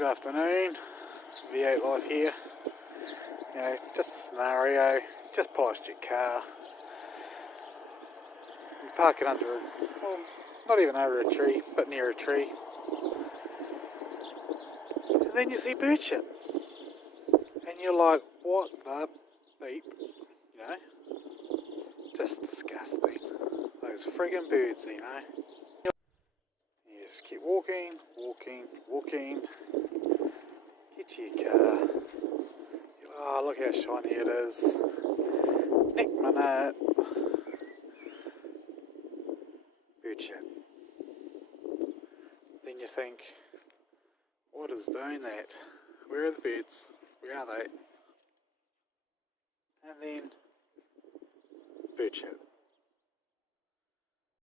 Good afternoon, V8 Life here. Just a scenario, just polished your car. You park it under not even over a tree, but near a tree. And then you see bird shit. And you're like, what the beep? Just disgusting. Those friggin' birds, You just keep walking. Get to your car. Oh, look how shiny it is. Nick my nut. Bird shit. Then you think, what is doing that? Where are the birds? Where are they? And then, bird shit.